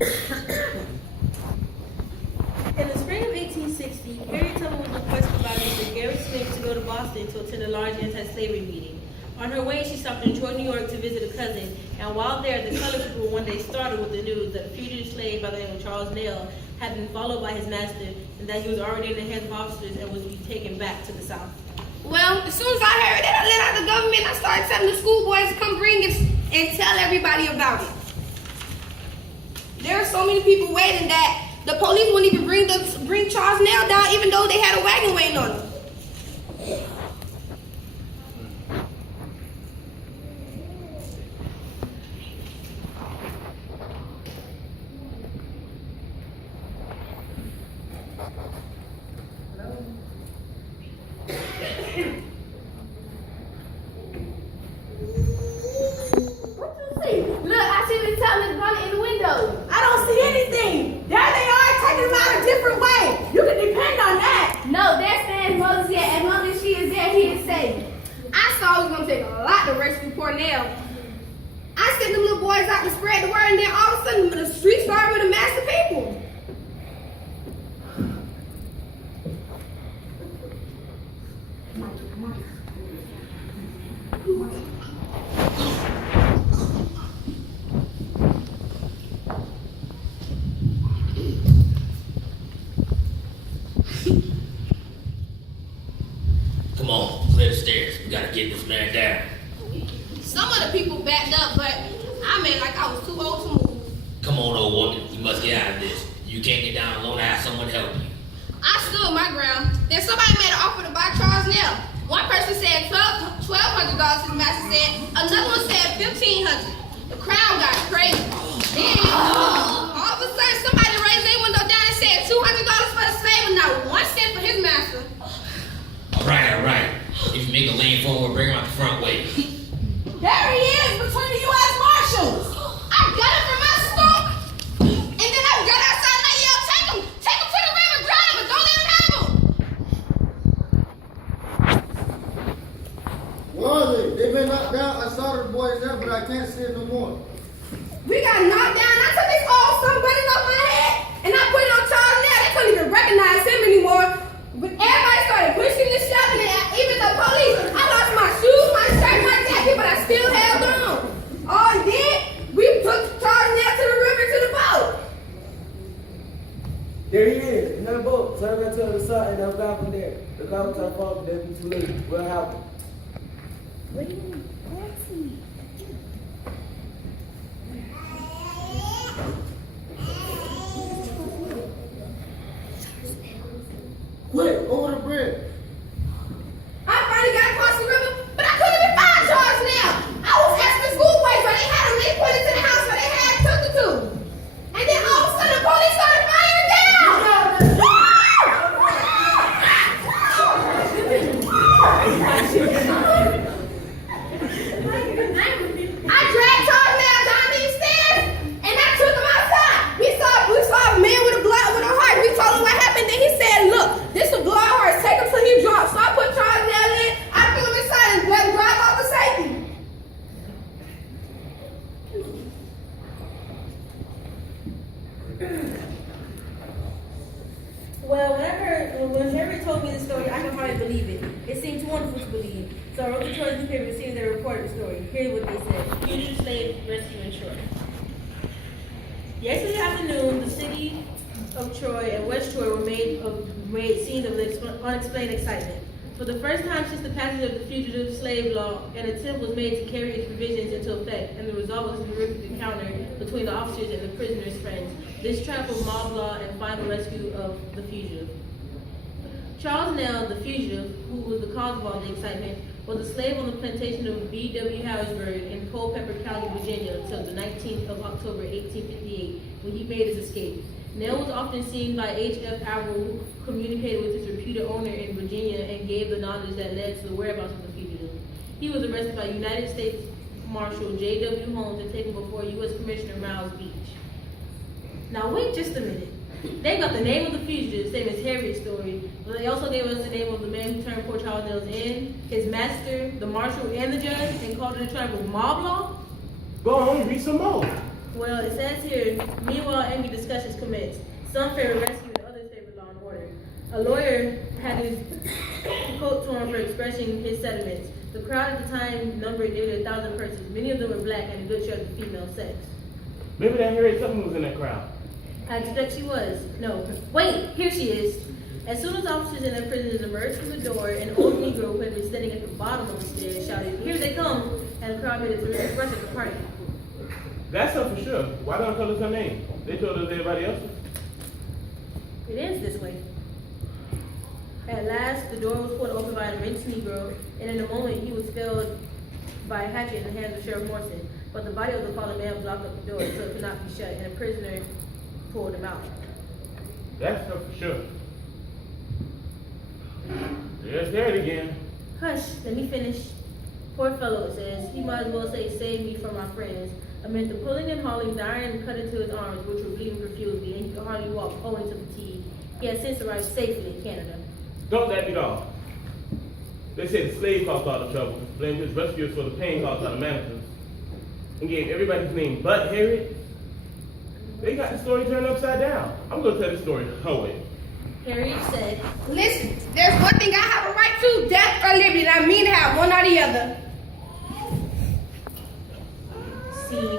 In the spring of 1860, Harriet Tubman was requested by Mr. Gary Smith to go to Boston to attend a large anti-slavery meeting. On her way, she stopped in Troy, New York to visit a cousin, and while there, the colored people one day startled with the news that a fugitive slave by the name of Charles Nell had been followed by his master, and that he was already in the hands of officers and was to be taken back to the South. Well, as soon as I heard that, I let out the government. I started telling the schoolboys to come bring it and tell everybody about it. There were so many people waiting that the police wouldn't even bring Charles Nell down, even though they had a wagon waiting on him. Look, I see the television running in the window. I don't see anything. There they are, taking them out a different way. You can depend on that. No, there stands Moses yet. As long as she is there, he is safe. I saw it was going to take a lot to rescue Cornell. I sent them little boys out to spread the word, and then all of a sudden, the street started with a mass of people. Come on, clear the stairs. We gotta get this man down. Some of the people backed up, but I made like I was too old to move. Come on, old woman. We must get out of this. You can't get down alone. Have someone help you. I stood my ground. Then somebody made an offer to buy Charles Nell. One person said $1,200, his master said. Another one said $1,500. The crowd got crazy. Then, all of a sudden, somebody raised their window down and said $200 for the slave and not 1 cent for his master. All right. If you make a lane forward, bring him out the front way. There he is, between the U.S. Marshals. I got him from my stomach. And then I got outside and I yelled, take him to the river, drown him, but don't let him have him. Warley, they've been knocked down. I saw the boys there, but I can't see it no more. We got knocked down. I took this old sun buttons off my head and I put it on Charles Nell. They couldn't even recognize him anymore. But everybody started pushing and shoving, and even the police. I lost my shoes, my shirt, my jacket, but I still held on. All I did, we took Charles Nell to the river to the boat. There he is, in the boat. Turn around to the other side and I'll go from there. The car will try to fall, but they'll be too late. We'll have him. What do you mean? Where's he? Quick, over the bridge. I finally got across the river, but I couldn't even find Charles Nell. I was asking the schoolboys where they had him, they pointed to the house where they had took it to. And then all of a sudden the police started firing down. I dragged Charles Nell down these stairs and I took him outside. We saw a man with a heart. We told him what happened. Then he said, look, this is a blood horse. Take him till he drops. So I put Charles Nell in. I put him inside and let him drive off to safety. Well, when Harriet told me the story, I could hardly believe it. It seemed too wonderful to believe. So I wrote the Troy newspaper to see if they reported the story. Here's what they said. Fugitive slave rescue in Troy. Yesterday afternoon, the city of Troy and West Troy were made scenes of unexplained excitement. For the first time since the passage of the Fugitive Slave Law, an attempt was made to carry its provisions into effect, and the result was a horrific encounter between the officers and the prisoners' friends. This trial for mob law and final rescue of the fugitive. Charles Nell, the fugitive, who was the cause of all the excitement, was a slave on the plantation of B.W. Harrisburg in Culpeper County, Virginia, until the 19th of October, 1858, when he made his escape. Nell was often seen by H.F. Averill, who communicated with his reputed owner in Virginia and gave the knowledge that led to the whereabouts of the fugitive. He was arrested by United States Marshal J.W. Holmes and taken before U.S. Commissioner Miles Beach. Now wait just a minute. They got the name of the fugitive, same as Harriet's story, but they also gave us the name of the man who turned poor Charles Nell's in, his master, the marshal, and the judge, and called it a trial of mob law? Go on, read some more. Well, it says here, meanwhile, angry discussions commenced. Some favored rescue and others favored law and order. A lawyer had his coat torn for expressing his sentiments. The crowd at the time numbered nearly 1,000 persons. Many of them were black and a good share of the female sex. Maybe that Harriet Tubman was in that crowd. I expect she was. No. Wait, here she is. As soon as officers and their prisoners emerged from the door, an old Negro who had been standing at the bottom of the stairs shouted, "Here they come!" and the crowd made a terrific rush at the party. That's her for sure. Why don't tell us her name? They told us everybody else's. It ends this way. At last, the door was pulled open by an immense Negro, and in a moment he was felled by a hatchet in the hands of Sheriff Morrison. But the body of the fallen man blocked up the door so it could not be shut, and a prisoner pulled him out. That's her for sure. There's Harriet again. Hush, let me finish. Poor fellow, it says, he might as well say, "Save me from my friends." Amid the pulling and hauling, the iron cut into his arms, which were bleeding profusely, and he could hardly walk owing to fatigue. He had since arrived safely in Canada. Don't that beat off. They said the slave caused all the trouble, blamed his rescuers for the pain caused by the managers, and gave everybody his name but Harriet. They got the story turned upside down. I'm gonna tell the story her way. Harriet said, Listen, there's one thing I have a right to, death or liberty, and I mean to have one or the other. "See,